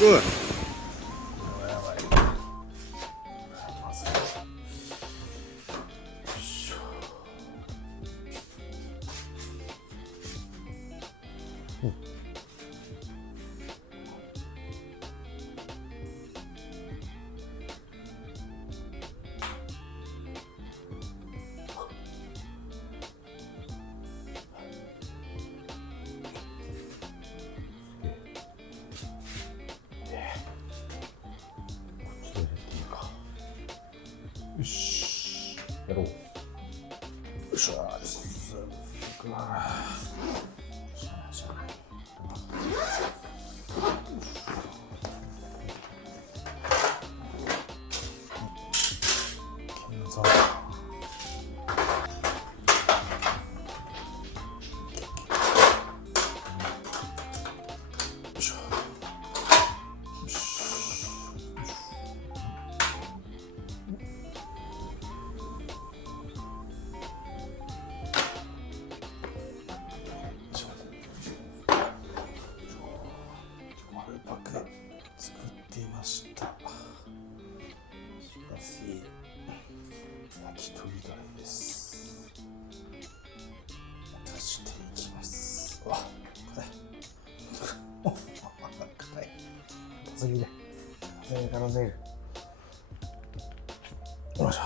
ごい。よし、やろう。よいしょ。作っていました。しかし焼き鳥だれです。足していきます。わっ、硬い。硬い。硬すぎで。硬すぎる。よいしょ。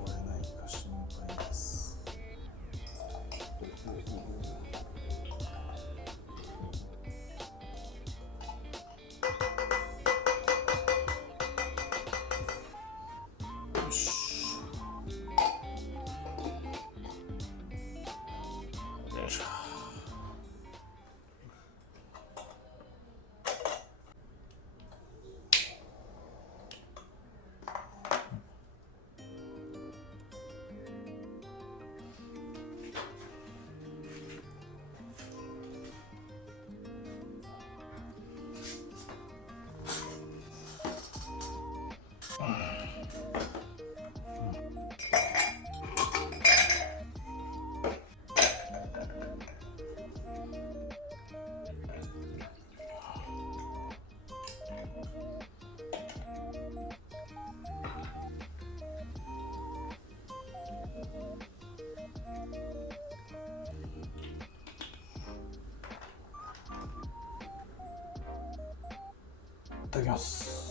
折れないか心配です。よし。よいしょ。いただきます。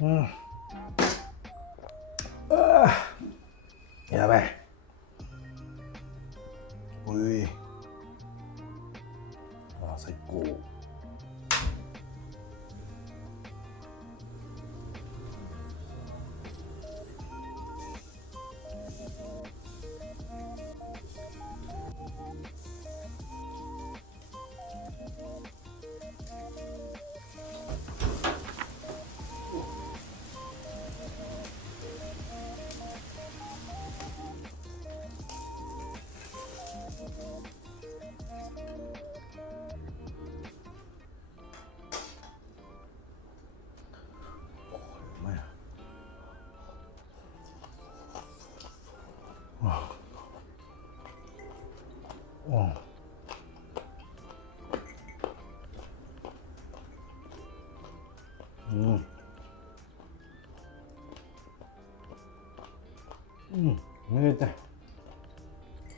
うん。やばい。おい。最高。うん。うん、めでたい。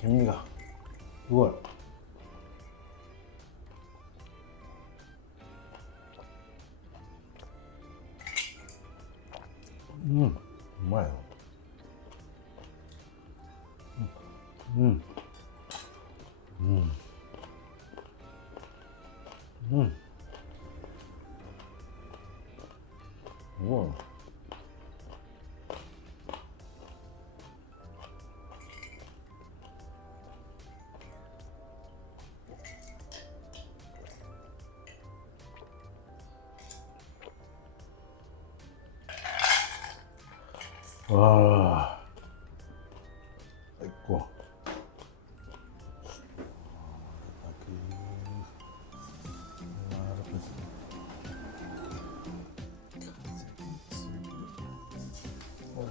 塩味がすごい。うん、うまいよ。うん、うん、うん、すごい。ああ、最高。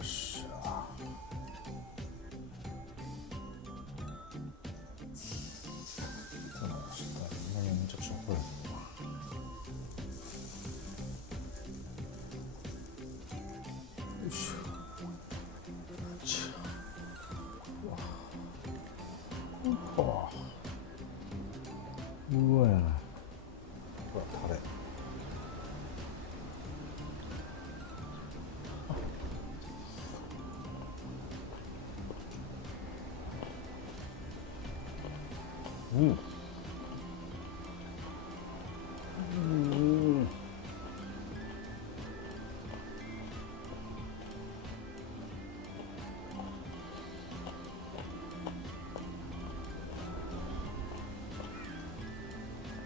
っしゃ。めちゃくちゃこれ。よいしょ。うわやな。うわ、タレ。うん。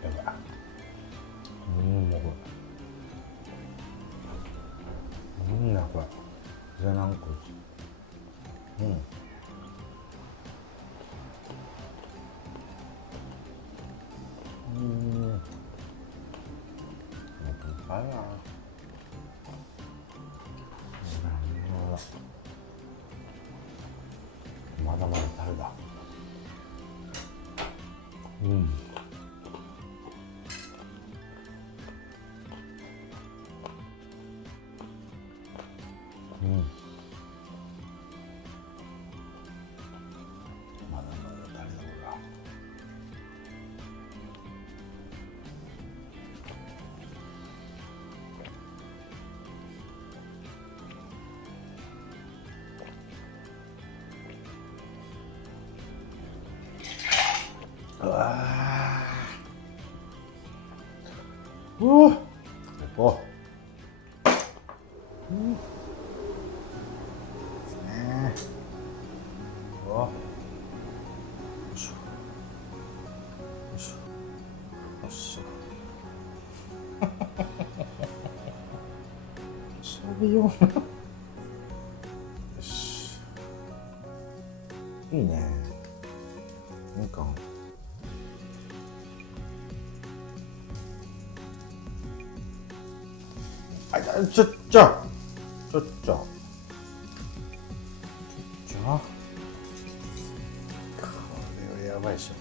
やばい。もうこれ。なこれ。じゃなんこ。あら。まだまだタレだ。まだまだタレだこれは。うわー。うわ。ここ。ですね。うわ。よいしょ。よいしょ。よいしょ。しゃべよう。よし。いいね。みかん。あ、ちょっちゃ。これはやばいでしょ。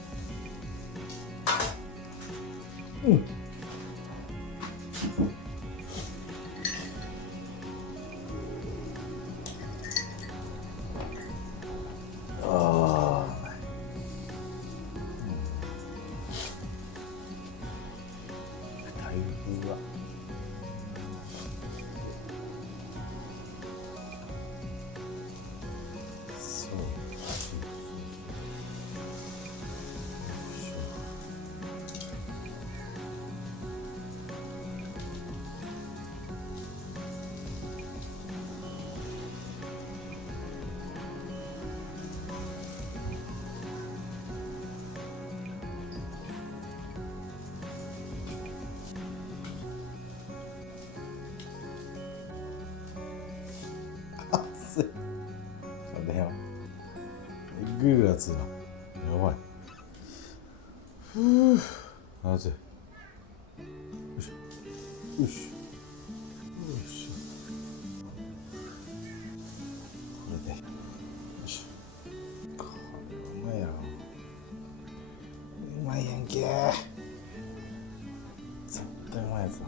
ああ。台風は。そう。熱い。それよ。グー熱いな。やばい。ふう。熱い。よいしょ。よいしょ。よいしょ。これで。よいしょ。これうまいやろ。うまいやんけ。絶対うまいやつだ。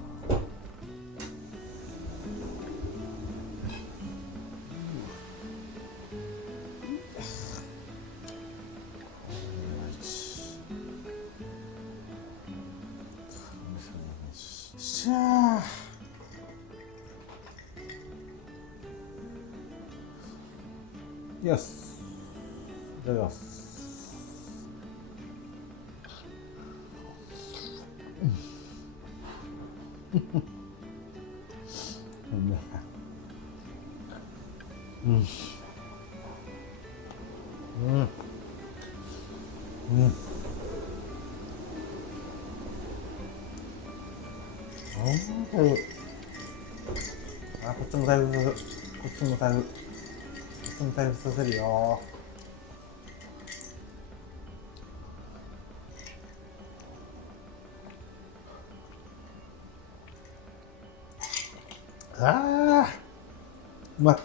しゃあ。よし。いただきます。あ、こっちもだいぶ、こっちもだいぶ、こっちもだいぶさせるよ。ああ、うまい。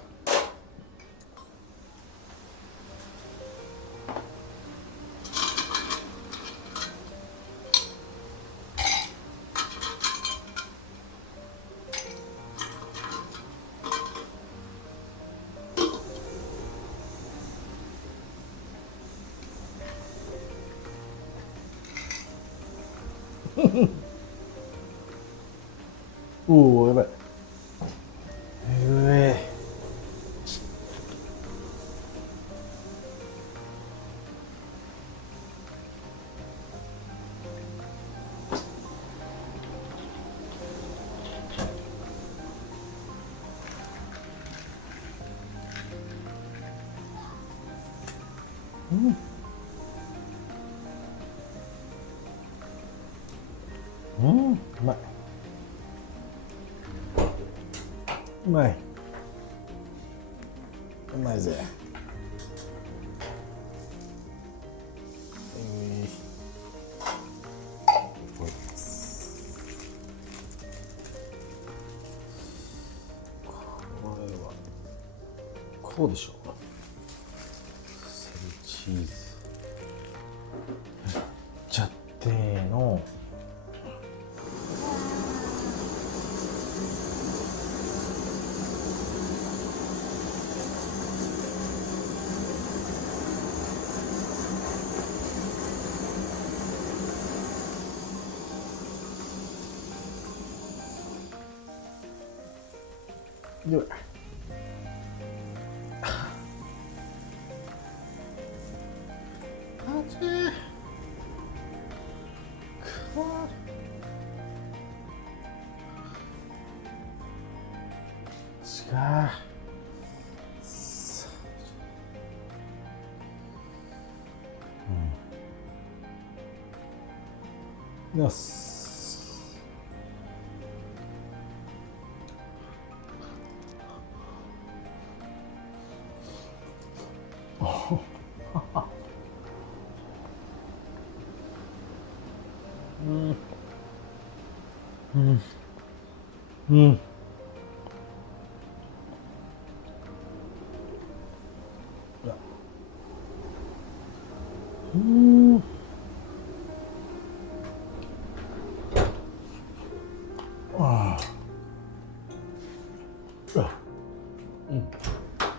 うん、うまい。うまい。うまいぜ。これはこうでしょう。セルチーズやっちゃってーの。ではよし。うん。ああ。うん。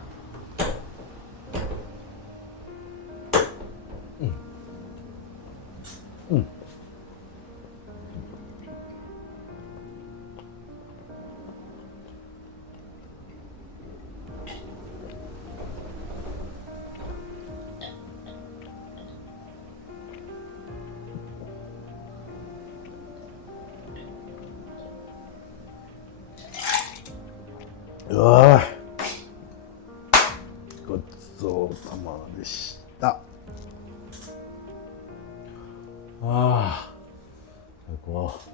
うん。うわー、ごちそうさまでした。ああ、最高。